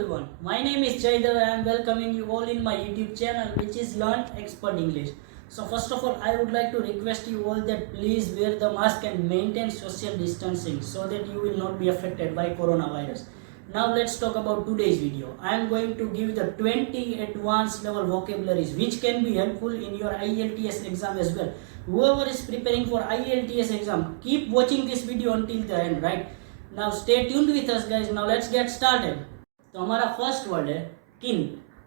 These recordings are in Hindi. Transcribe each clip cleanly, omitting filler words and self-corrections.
everyone, my name is Jaydev and I am welcoming you all in my YouTube channel which is Learn Expert English. So first of all, I would like to request you all that please wear the mask and maintain social distancing so that you will not be affected by coronavirus. Now let's talk about today's video. I am going to give the 20 advanced level vocabularies which can be helpful in your IELTS exam as well. Whoever is preparing for IELTS exam, keep watching this video until the end, right? Now stay tuned with us guys. Now let's get started. तो हमारा फर्स्ट वर्ड है किन.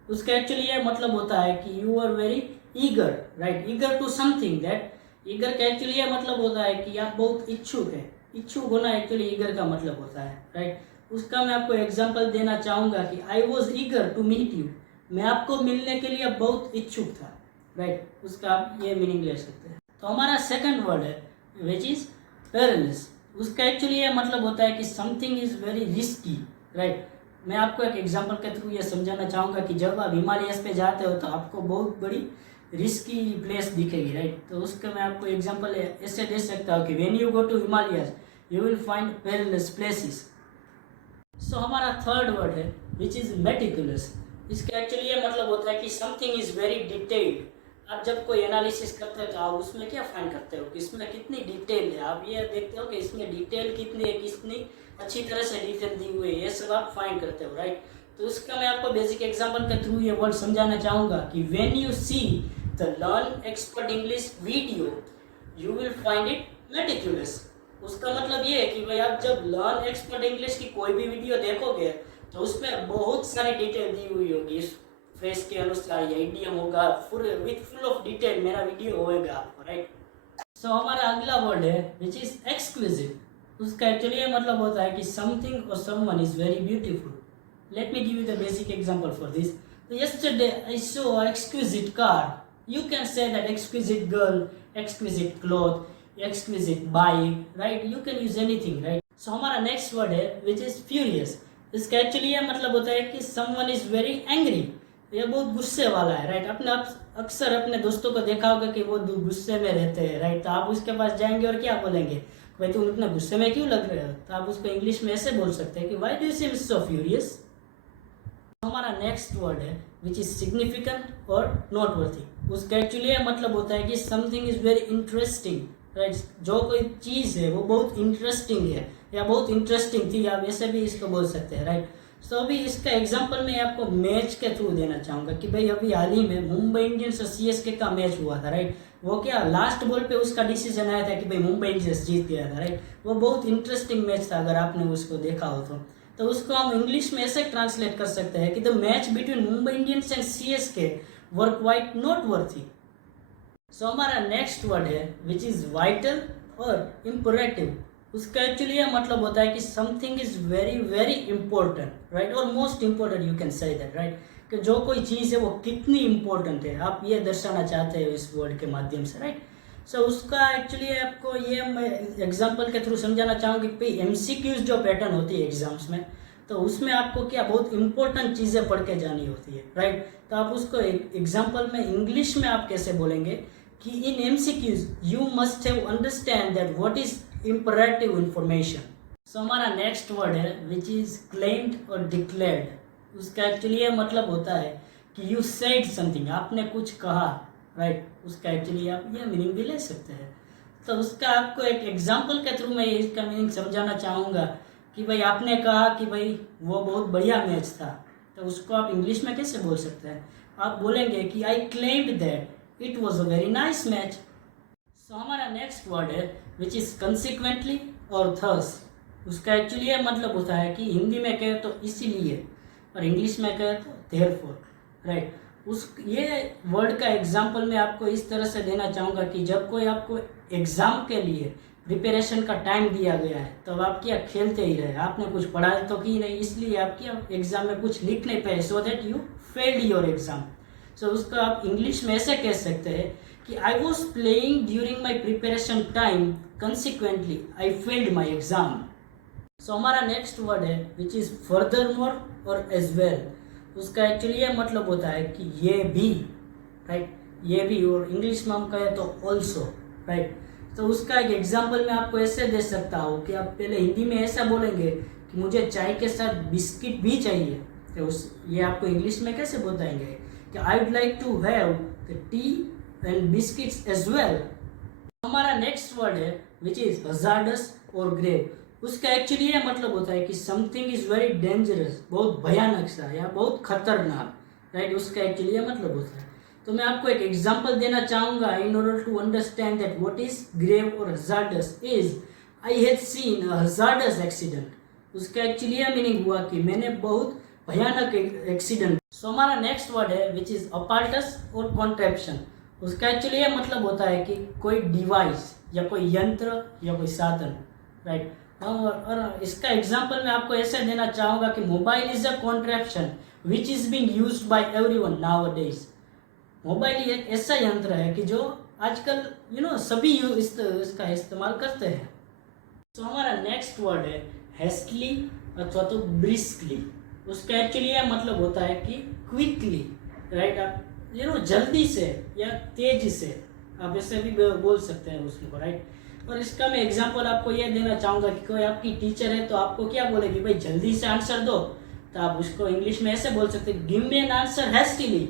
उसका एक्चुअली ये मतलब होता है कि you are very eager, right? Eager to something. That eager का एक्चुअली ये मतलब होता है कि आप बहुत इच्छुक है. इच्छुक होना एक्चुअली ईगर का मतलब होता है, राइट? उसका मैं आपको एग्जांपल देना चाहूँगा कि I was eager to meet you. मैं आपको मिलने के लिए बहुत इच्छुक था, राइट? उसका आप ये मीनिंग ले सकते हैं. तो हमारा सेकंड वर्ड है विच इज पेरिलस. उसका एक्चुअली ये मतलब होता है कि something is very risky, right? मैं आपको एक एग्जांपल के थ्रू ये समझाना चाहूँगा कि जब आप हिमालयस पे जाते हो तो आपको बहुत बड़ी रिस्की प्लेस दिखेगी, राइट? तो उसका मैं आपको एग्जांपल ऐसे दे सकता हूँ कि when you go to Himalayas you will find perilous places. So हमारा थर्ड वर्ड है विच इज़ मेटिकुलस. इसका एक्चुअली ये मतलब होता है कि समथिंग इज़ वेरी डिटेल्ड. आप जब कोई एनालिसिस करते हो तो आप उसमें क्या फाइंड करते हो कि इसमें कितनी डिटेल है. आप ये देखते हो कि इसमें डिटेल कितनी है, कितनी अच्छी तरह से डिटेल दी हुई है, ये सब आप फाइंड करते हो, राइट? तो उसका मैं आपको बेसिक एग्जांपल के थ्रू ये वर्ड समझाना चाहूँगा कि when you see the learn expert English video you will find it meticulous. उसका मतलब ये है कि भाई आप जब लर्न एक्सपर्ट इंग्लिश की कोई भी वीडियो देखोगे तो उसमें बहुत सारी डिटेल दी हुई होगी. इस फ्रेज के अनुसार ये इडियम होगा, फुल ऑफ डिटेल मेरा वीडियो होगा आपको, राइट? सो हमारा अगला वर्ड है विच इज एक्सक्लूसिव. उसका एक्चुअली ये मतलब होता है कि समथिंग और someone is very beautiful. Let me give you the basic example for this. तो yesterday I saw an exquisite car. You can say that exquisite girl, exquisite cloth, exquisite bike, right? You can use anything, right? So हमारा नेक्स्ट वर्ड है विच इज फ्यूरियस. इसका एक्चुअली ये मतलब होता है कि समवन इज वेरी एंग्री. ये बहुत गुस्से वाला है, राइट? आपने अक्सर अपने दोस्तों को देखा होगा कि वो गुस्से में रहते हैं, राइट? तो आप उसके पास जाएंगे और क्या बोलेंगे, भाई तुम इतना गुस्से में क्यों लग रहे हो? तो आप उसको इंग्लिश में ऐसे बोल सकते हैं कि why do you seem so furious. हमारा नेक्स्ट वर्ड है विच इज सिग्निफिकेंट और नोटवर्थी. उसका एक्चुअली ये मतलब होता है कि something is very interesting, right? जो कोई चीज़ है वो बहुत इंटरेस्टिंग है या बहुत इंटरेस्टिंग थी, आप ऐसे भी इसको बोल सकते हैं, राइट? तो अभी इसका एग्जांपल मैं आपको मैच के थ्रू देना चाहूँगा कि भाई अभी हाल ही में मुंबई इंडियंस और सीएसके का मैच हुआ था, राइट? वो क्या लास्ट बॉल पे उसका डिसीजन आया था कि भाई मुंबई इंडियंस जीत गया था, राइट? वो बहुत इंटरेस्टिंग मैच था अगर आपने उसको देखा हो तो उसको हम इंग्लिश में ऐसे ट्रांसलेट कर सकते हैं कि the match between Mumbai Indians and CSK were quite not worthy. So हमारा नेक्स्ट वर्ड है विच इज वाइटल और इम्पोरेटिव. उसका एक्चुअली यह मतलब होता है कि something is very very important, right? और most important you can say that, right? कि जो कोई चीज़ है वो कितनी इंपॉर्टेंट है आप ये दर्शाना चाहते हो इस वर्ड के माध्यम से, राइट? सो उसका एक्चुअली आपको ये मैं एग्जांपल के थ्रू समझाना चाहूँगी कि एमसीक्यूज जो पैटर्न होती है एग्जाम्स में, तो उसमें आपको क्या बहुत इंपॉर्टेंट चीज़ें पढ़ के जानी होती है, राइट? तो आप उसको एग्जाम्पल में इंग्लिश में आप कैसे बोलेंगे कि in MCQs you must have understand that what is imperative information. So हमारा नेक्स्ट वर्ड है विच इज क्लेम्ड और डिक्लेयर्ड. उसका एक्चुअली ये मतलब होता है कि यू सेड समथिंग, आपने कुछ कहा, राइट? उसका एक्चुअली आप ये मीनिंग भी ले सकते हैं. तो उसका आपको एक एग्जांपल के थ्रू मैं इसका मीनिंग समझाना चाहूँगा कि भाई आपने कहा कि भाई वो बहुत बढ़िया मैच था. तो उसको आप इंग्लिश में कैसे बोल सकते हैं? आप बोलेंगे कि I claimed that it was a very nice match. So हमारा नेक्स्ट वर्ड है विच इज़ कंसिक्वेंटली और थस. उसका एक्चुअली ये मतलब होता है कि हिंदी में कहे तो इसीलिए और इंग्लिश में कहे तो देयरफॉर, राइट? ये वर्ड का एग्जांपल मैं आपको इस तरह से देना चाहूँगा कि जब कोई आपको एग्ज़ाम के लिए प्रिपरेशन का टाइम दिया गया है तो आप क्या खेलते ही रहे, आपने कुछ पढ़ा तो की नहीं, इसलिए आप क्या एग्ज़ाम में कुछ लिख नहीं पाए, so that you failed your exam. So उसको आप इंग्लिश में ऐसे कह सकते हैं कि I was playing during my preparation time, consequently I failed my exam. So हमारा नेक्स्ट वर्ड है विच इज़ फर्दर मोर और एज वेल. उसका एक्चुअली ये मतलब होता है कि ये भी, राइट? ये भी, और इंग्लिश में हम कहें तो ऑल्सो, राइट? तो उसका एक एग्जाम्पल मैं आपको ऐसे दे सकता हूँ कि आप पहले हिंदी में ऐसा बोलेंगे कि मुझे चाय के साथ बिस्किट भी चाहिए, तो ये आपको इंग्लिश में कैसे बताएंगे कि I would like to have the tea and biscuits as well. हमारा नेक्स्ट वर्ड है विच इज हजार्डस और ग्रेव। उसका एक्चुअली ये मतलब होता है कि समथिंग इज वेरी डेंजरस, बहुत भयानक सा या बहुत खतरनाक, राइट। उसका एक्चुअली ये मतलब होता है। तो मैं आपको एक एग्जांपल देना चाहूंगा in order to understand that what is grave और hazardous is I had seen a hazardous accident. उसका एक्चुअली ये मीनिंग हुआ कि मैंने बहुत भयानक एक्सीडेंट। सो हमारा नेक्स्ट वर्ड है विच इज अपार्टस और कॉन्ट्रेप्शन। उसका एक्चुअली ये मतलब होता है कि कोई डिवाइस या कोई यंत्र या कोई साधन, राइट। और इसका एग्जांपल मैं आपको ऐसे देना चाहूंगा कि mobile is a contraption which is being used by everyone nowadays. Mobile एक ऐसा यंत्र है कि जो आजकल सभी इसका इस्तेमाल करते हैं। तो हमारा नेक्स्ट वर्ड है हेस्टली अथवा तो ब्रिस्कली। उसका एक्चुअली यह मतलब होता है कि क्विकली, राइट। आप जल्दी से या तेजी से, आप ऐसे भी बोल सकते हैं उसको, राइट। और इसका मैं एग्जांपल आपको यह देना चाहूंगा कि कोई आपकी टीचर है तो आपको क्या बोलेगी, भाई जल्दी से आंसर दो, तो आप उसको इंग्लिश में ऐसे बोल सकते हैं, give me an answer hastily.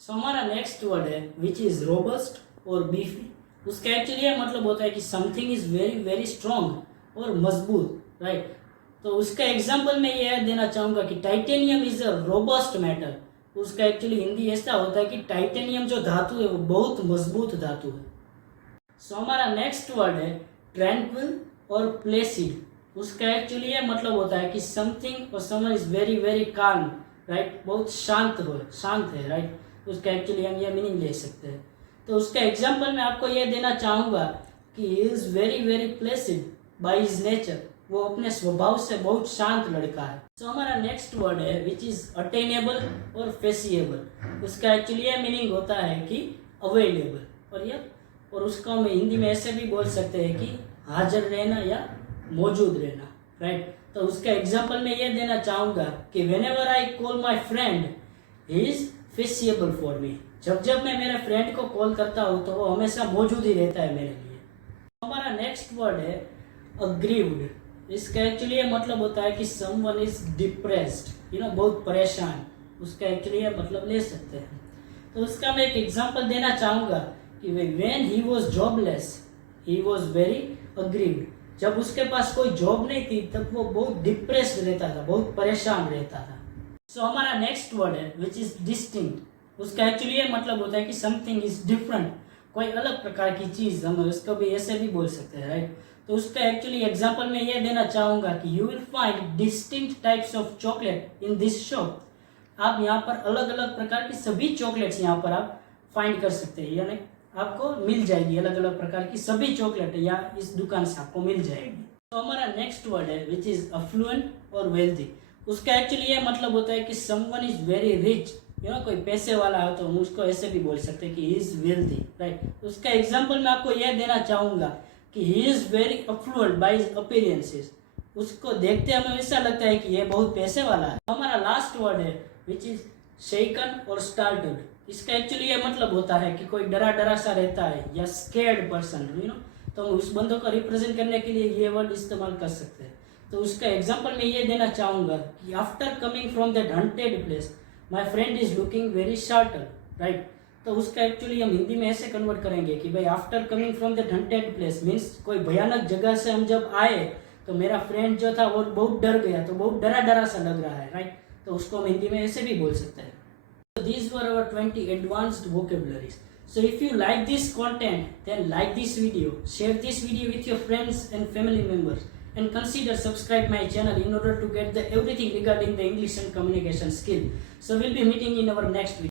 So हमारा नेक्स्ट वर्ड है विच इज रोबस्ट और बीफी। उसका एक्चुअली यह मतलब होता है कि something is very very strong और मजबूत, राइट। तो उसका एग्जाम्पल मैं यह देना चाहूंगा कि titanium is a robust metal. उसका एक्चुअली हिंदी ऐसा होता है कि टाइटेनियम जो धातु है वो बहुत मजबूत धातु है। सो हमारा नेक्स्ट वर्ड है ट्रैंक्विल और प्लेसिड। उसका एक्चुअली यह मतलब होता है कि समथिंग और someone is very very calm, right. बहुत शांत है, राइट। उसका एक्चुअली हम यह मीनिंग ले सकते हैं। तो उसका एग्जाम्पल मैं आपको यह देना चाहूंगा कि he is very very Placid by his nature. वो अपने स्वभाव से बहुत शांत लड़का है। तो हमारा नेक्स्ट वर्ड है विच इज अटेनेबल और फेसिएबल। उसका एक्चुअली यह मीनिंग होता है कि अवेलेबल, और उसका हम हिंदी में ऐसे भी बोल सकते हैं कि हाजिर रहना या मौजूद रहना, राइट। तो उसका एग्जाम्पल मैं ये देना चाहूंगा कि whenever I call my friend he is feasible for me. जब मैं मेरे फ्रेंड को कॉल करता हूँ तो वो हमेशा मौजूद ही रहता है मेरे लिए। हमारा नेक्स्ट वर्ड है अग्रीव्ड। इसका एक्चुअली ये मतलब होता है कि समवन इज डिप्रेस्ड, बहुत परेशान। उसका एक्चुअली ये मतलब ले सकते हैं। तो उसका मैं एक एग्जांपल देना चाहूंगा कि when he was jobless he was very aggrieved. जब उसके पास कोई जॉब नहीं थी तब वो बहुत डिप्रेस्ड रहता था, बहुत परेशान रहता था। सो हमारा नेक्स्ट वर्ड है विच इज डिस्टिंक्ट। उसका एक्चुअली ये मतलब होता है कि समथिंग इज डिफरेंट, कोई अलग प्रकार की चीज। हम उसको भी ऐसे भी बोल सकते हैं, राइट। तो उसका एक्चुअली एग्जांपल मैं ये देना चाहूंगा कि you will find distinct types of chocolate in this shop. आप यहाँ पर अलग अलग प्रकार की सभी चॉकलेट्स यहाँ पर आप फाइंड कर सकते हैं, यानी आपको मिल जाएगी अलग अलग प्रकार की सभी चॉकलेट या इस दुकान से आपको मिल जाएगी। तो हमारा नेक्स्ट वर्ड है विच इज अफ्लुएंट और वेल्थी। उसका एक्चुअली ये मतलब होता है कि समवन इज वेरी रिच, कोई पैसे वाला है तो हम उसको ऐसे भी बोल सकते हैं कि ही इज वेल्थी, राइट। उसका एग्जांपल मैं आपको यह देना चाहूंगा कि he is very affluent by his appearances. उसको देखते हमें ऐसा लगता है कि ये बहुत पैसे वाला है। तो हमारा लास्ट वर्ड है विच इज शेकन और स्टार्टल्ड। इसका एक्चुअली ये मतलब होता है कि कोई डरा डरा सा रहता है या स्केर्ड पर्सन, तो हम उस बंदों को रिप्रेजेंट करने के लिए ये वर्ड इस्तेमाल कर सकते हैं। तो उसका एग्जांपल मैं ये देना चाहूंगा कि after coming from that haunted place my friend is looking very startled, right. तो उसका एक्चुअली हम हिंदी में ऐसे कन्वर्ट करेंगे कि भाई after coming from that haunted place means कोई भयानक जगह से हम जब आए तो मेरा फ्रेंड जो था वो बहुत डर गया, तो बहुत डरा डरा सा लग रहा है, राइट। तो उसको हम हिंदी में ऐसे भी बोल सकते हैं। So these were our 20 advanced vocabularies. So if you like this content, then like this video, share this video with your friends and family members, and consider subscribe my channel in order to get the everything regarding the English and communication skill. So we'll be meeting in our next video.